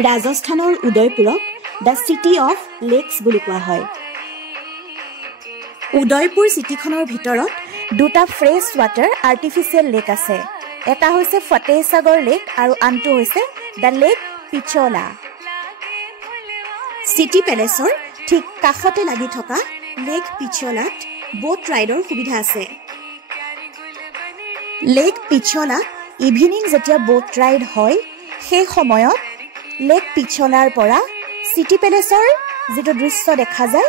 ৰাজস্থানৰ উদয়পুৰক the city of lakes বুলি কোৱা হয়। উদয়পুৰ চিটিখনৰ ভিতৰত দুটা ফ্ৰেছ ৱাটাৰ আৰ্টিফিচিয়েল লেক আছে। এটা হৈছে ফতেহ সাগৰ লেক আৰু আনটো হৈছে দ্য লেক পিছলা। চিটি পেলেচৰ ঠিক কাষতে লাগি থকা লেক পিছলাত বোট ৰাইডৰ সুবিধা আছে। লেক পিছলাত ইভিনিং যেতিয়া বোট ৰাইড হয় সেই সময়ত লেক পিছলাৰ পৰা চিটি পেলেচৰ যিটো দৃশ্য দেখা যায়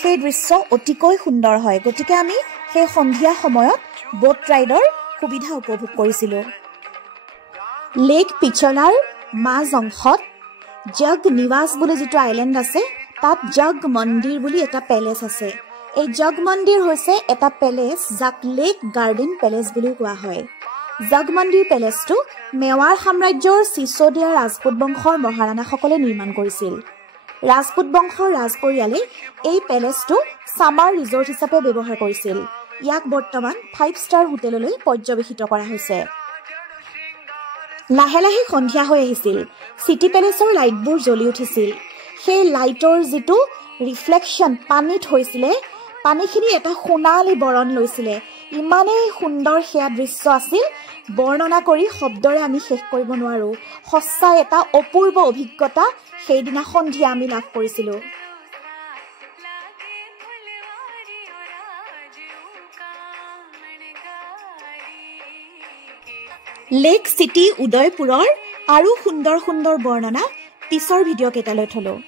সেই দৃশ্য অতিকৈ সুন্দৰ হয়। গতিকে আমি সেই সন্ধিয়া সময়ত বোট ৰাইডৰ সুবিধা উপভোগ কৰিছিলোঁ। লেক পিছলাৰ মাজ অংশত জগ নিৱাস বুলি যিটো আইলেণ্ড আছে তাত জগ মন্দিৰ বুলি এটা পেলেচ আছে। এই জগ মন্দিৰ হৈছে এটা পেলেচ যাক লেক গাৰ্ডেন পেলেচ বুলি কোৱা হয়। জগ মন্দিৰ পেলেচটো মেৱাৰ সাম্ৰাজ্যৰ চিচোদিয়া ৰাজপুত বংশৰ মহাৰাণাসকলে নিৰ্মাণ কৰিছিল। ৰাজপুত বংশৰ ৰাজ পৰিয়ালে এই পেলেচটো ছামাৰ ৰিজৰ্ট হিচাপে ব্যৱহাৰ কৰিছিল। ইয়াক বৰ্তমান 5 ষ্টাৰ হোটেললৈ পৰ্যবেক্ষিত কৰা হৈছে। লাহে লাহে সন্ধিয়া হৈ আহিছিল। চিটি পেলেচৰ লাইটবোৰ জ্বলি উঠিছিল। সেই লাইটৰ যিটো ৰিফ্লেকশ্যন পানীত হৈছিলে, পানীখিনি এটা সোণালী বৰণ লৈছিলে। ইমানেই সুন্দৰ সেয়া দৃশ্য আছিল, বৰ্ণনা কৰি শব্দৰে আমি শেষ কৰিব নোৱাৰোঁ। সঁচাই এটা অপূৰ্ব অভিজ্ঞতা সেইদিনা সন্ধিয়া আমি লাভ কৰিছিলোঁ। লেক চিটি উদয়পুৰৰ আৰু সুন্দৰ সুন্দৰ বৰ্ণনা পিছৰ ভিডিঅ' কেইটালৈ থলোঁ।